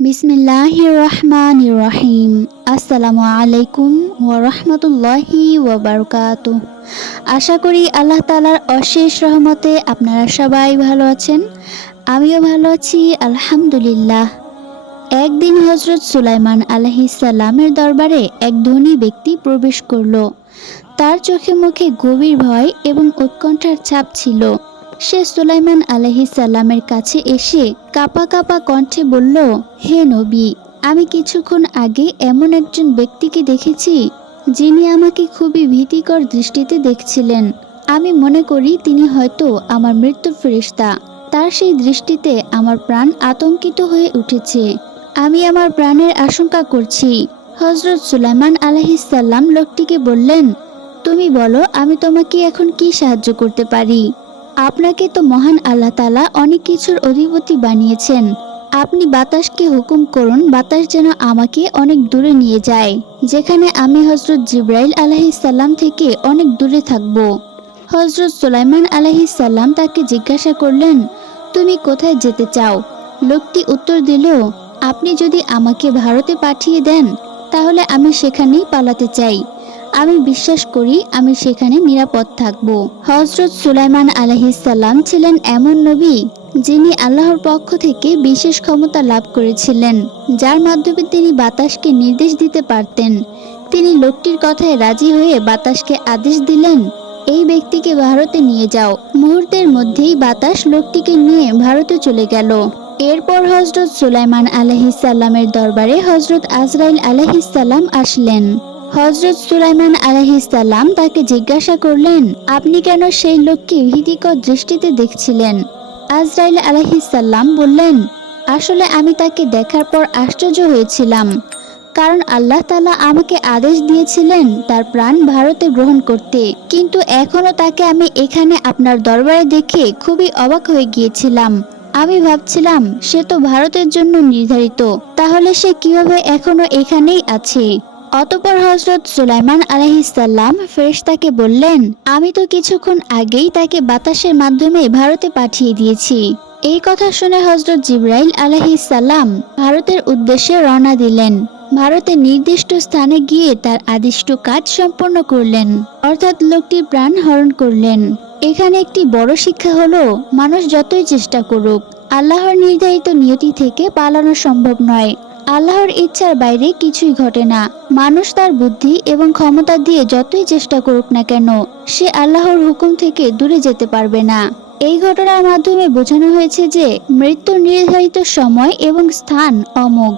বিসমিল্লাহ রহমান রহিম আসসালামু আলাইকুম ওরহমতুল্লাহি ওবরকাত আশা করি আল্লাহ তালার অশেষ রহমতে আপনারা সবাই ভালো আছেন। আমিও ভালো আছি, আলহামদুলিল্লাহ। একদিন হজরত সুলাইমান আলহিসাল্লামের দরবারে এক ধনী ব্যক্তি প্রবেশ করল। তার চোখে মুখে গভীর ভয় এবং উৎকণ্ঠার ছাপ ছিল। সে সুলাইমান আলহিসাল্লামের কাছে এসে কাপা কাপা কণ্ঠে বলল, হে নবী, আমি কিছুক্ষণ আগে এমন একজন ব্যক্তিকে দেখেছি যিনি আমাকে খুবই ভীতিকর দৃষ্টিতে দেখছিলেন। আমি মনে করি তিনি হয়তো আমার মৃত্যুর ফেরিস্তা তার সেই দৃষ্টিতে আমার প্রাণ আতঙ্কিত হয়ে উঠেছে। আমি আমার প্রাণের আশঙ্কা করছি। হজরত সুলাইমান আলহিসাল্লাম লোকটিকে বললেন, তুমি বলো, আমি তোমাকে এখন কি সাহায্য করতে পারি? আপনাকে তো মহান আল্লাহ তালা অনেক কিছুর অধিপতি বানিয়েছেন। আপনি বাতাসকে হুকুম করুন, বাতাস যেন আমাকে অনেক দূরে নিয়ে যায়, যেখানে আমি হজরত জিব্রাইল আলাহিসাল্লাম থেকে অনেক দূরে থাকব। হজরত সুলাইমান আলাহিসাল্লাম তাকে জিজ্ঞাসা করলেন, তুমি কোথায় যেতে চাও? লোকটি উত্তর দিল, আপনি যদি আমাকে ভারতে পাঠিয়ে দেন, তাহলে আমি সেখানেই পালাতে চাই। আমি বিশ্বাস করি আমি সেখানে নিরাপদ থাকব। হজরত সুলাইমান আলহিসাল্লাম ছিলেন এমন নবী যিনি আল্লাহর পক্ষ থেকে বিশেষ ক্ষমতা লাভ করেছিলেন, যার মাধ্যমে তিনি বাতাসকে নির্দেশ দিতে পারতেন। তিনি লোকটির কথায় রাজি হয়ে বাতাসকে আদেশ দিলেন, এই ব্যক্তিকে ভারতে নিয়ে যাও। মুহূর্তের মধ্যেই বাতাস লোকটিকে নিয়ে ভারতে চলে গেল। এরপর হজরত সুলাইমান আলহিসাল্লামের দরবারে হজরত আজরাইল আলহিসাল্লাম আসলেন। হজরত সুলাইমান আলহিসাল্লাম তাকে জিজ্ঞাসা করলেন, আপনি কেন সেই লোককে ভীতিকর দৃষ্টিতে দেখছিলেন? আজরাইল আলহিসাল্লাম বললেন, আসলে আমি তাকে দেখার পর আশ্চর্য হয়েছিলাম, কারণ আল্লাহ তালা আমাকে আদেশ দিয়েছিলেন তার প্রাণ ভারতে গ্রহণ করতে। কিন্তু এখনও তাকে আমি এখানে আপনার দরবারে দেখে খুবই অবাক হয়ে গিয়েছিলাম। আমি ভাবছিলাম, সে তো ভারতের জন্য নির্ধারিত, তাহলে সে কীভাবে এখনও এখানেই আছে? অতপর হজরত সুলাইমান আলহিসাল্লাম ফেরেশতাকে বললেন, আমি তো কিছুক্ষণ আগেই তাকে বাতাসের মাধ্যমে ভারতে পাঠিয়ে দিয়েছি। এই কথা শুনে হজরত জিব্রাইল আলহিসাল্লাম ভারতের উদ্দেশ্যে রওনা দিলেন। ভারতে নির্দিষ্ট স্থানে গিয়ে তার আদিষ্ট কাজ সম্পন্ন করলেন। অর্থাৎ লোকটির প্রাণ হরণ করলেন। এখানে একটি বড় শিক্ষা হলো, মানুষ যতই চেষ্টা করুক, আল্লাহর নির্ধারিত নিয়তি থেকে পালানো সম্ভব নয়। আল্লাহর ইচ্ছার বাইরে কিছুই ঘটে না। মানুষ তার বুদ্ধি এবং ক্ষমতা দিয়ে যতই চেষ্টা করুক না কেন, সে আল্লাহর হুকুম থেকে দূরে যেতে পারবে না। এই ঘটনার মাধ্যমে বোঝানো হয়েছে যে, মৃত্যুর নির্ধারিত সময় এবং স্থান অমোঘ।